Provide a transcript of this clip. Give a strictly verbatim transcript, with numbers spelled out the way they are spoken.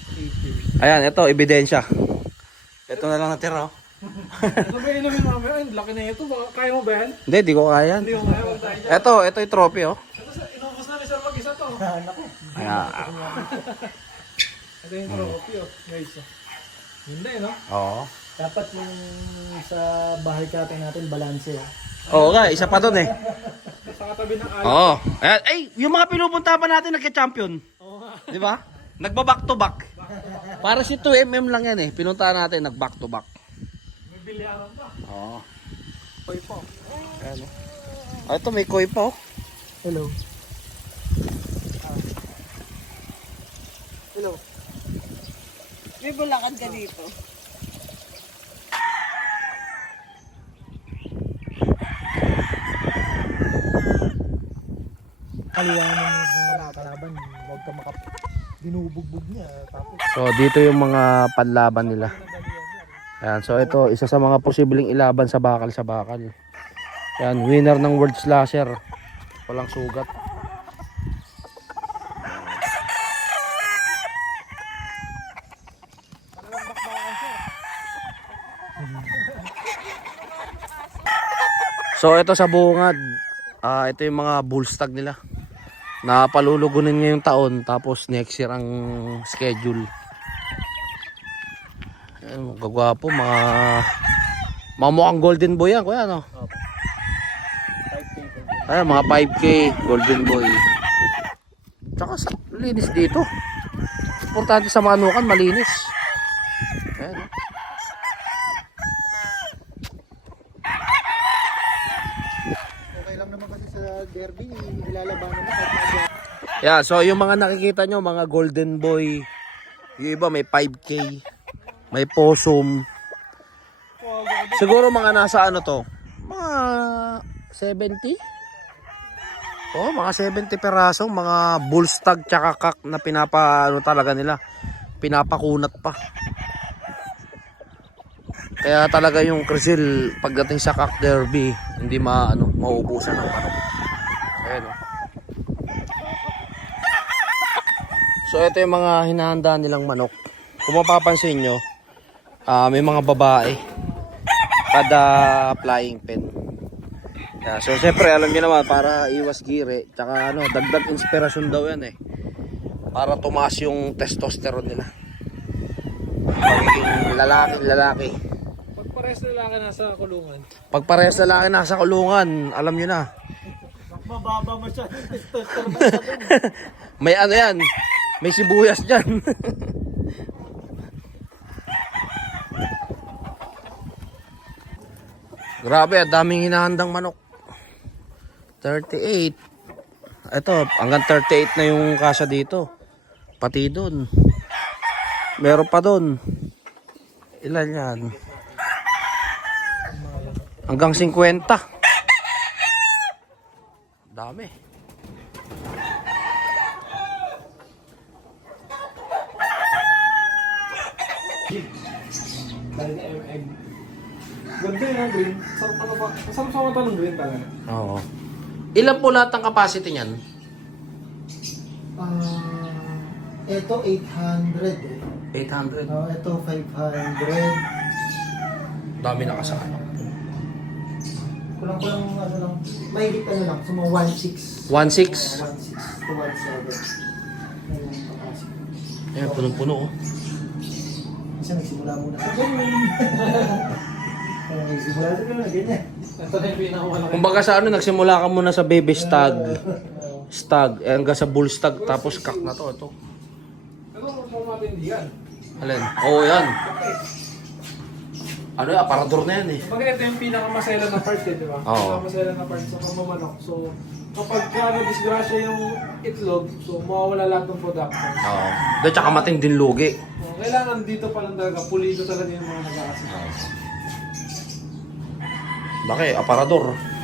Ayan, ito, ebidensya. Ito na lang natira, oh. Ano ba inumin mamaya? Ay, laki na ito. Baka- Kaya mo ba yan? Hindi, di ko kaya yan. Hindi mo kaya. Huwag tayo dyan. Ito, ito yung trophy, oh. Ito sa inubos na ni Sir mag-isa to. Naku. Ayan. Ito yung trophy oh. Guys. oh. Yun na eh no? Oo. Dapat yung sa bahay kate natin balanse. ah. Oo nga, isa pa doon eh. Sa katabi ng alak. Oo. Ayan, ay, yung mga pinupunta pa natin nagka-champion. Oo nga. Di ba? Nagba-back to back. Para si two M M lang yan eh. Pinunta natin, nag-back to back. May bilyaran pa. Oo. Koy po. Ayan, oh. Ah, ito, may koi pa, oh. Hello. Hello. May bulakad ka dito. Kaliwanan yung nakakalaban. Huwag ka makap... Binubugbog niya. Tapos So, dito yung mga panlaban nila. Ayan, so ito, isa sa mga posibleng ilaban sa bakal sa bakal. Ayan, winner ng World Slasher. Walang sugat. So, ito sa bungad. Ah, ito yung mga bullstag nila. Na palulugunin ngayong taon, tapos next year ang schedule. Ayan, magagwapo, mga mga mukhang golden boy yan, kuya, no? Ayan, mga five K golden boy. Tsaka sa linis dito. Importante sa manukan, malinis. Ayan, no? okay lang naman kasi sa derby. Ilalabanan mo kahit mga Yeah, so yung mga nakikita nyo, mga golden boy, yung iba may five K, may possum. Siguro mga nasa ano to, mga seventy? Oh, mga seventy peraso, mga bullstag tsaka kak na pinapa, ano talaga nila, pinapakunat pa. Kaya talaga yung Crisil, pagdating sa kak derby, hindi ma, ano, mauubusan ng manok. Ayan, oh. So ito yung mga hinahanda nilang manok. Kung mapapansin nyo, uh, may mga babae kada flying pen. Yeah, so siyempre alam nyo naman, para iwas gire, tsaka ano, dagdag inspirasyon daw yan eh. Para tumaas yung testosterone nila. Magiging lalaki lalaki. Pag pares na lang ka nasa kulungan. Pag parehas lalaki nasa kulungan, alam nyo na. mababa masyado. May ano yan, may sibuyas dyan. Grabe, ang daming hinahandang manok. thirty-eight. Ito, hanggang thirty-eight na yung kasya dito. Pati doon. Meron pa doon. Ilan yan? Hanggang fifty. Dami. Dahil na egg. Ganda yun ang green. Sarap ano ba? Masarap sa mata ng green talaga. Oo. Ilan po lahat ang capacity niyan? Ah, ito eight hundred eh. eight hundred. Oh, ito five hundred. Dami nakasama. Kulang-kulang ano lang. Mahigit ano lang. So mga one six. one six. one six to one seven. Ayun ang capacity. Ayan, punong-puno oh. Kasi nagsimula muna sa ganyan. Kaya nagsimula sa ganyan, ganyan. Ito na yung pinakamalaki. Kumbaga sa ano, nagsimula ka muna sa baby stag. Stag, eh, hanggang sa bull stag, tapos kak na to. Ito. Ano kung matindi yan? Alin? Oo, yan. Ano yan, aparador na yan eh. Pag ito yung pinakamasela na part eh, di ba? Oo. Pinakamasela na part sa pamamanok. So, kapag ka na-disgrasya yung itlog, so mawawala lahat ng production. Oo. Doon tsaka matinding lugi. So, kailangan dito pa lang talaga, pulido talaga yung mga nag-aasikaso. Bakit? Aparador.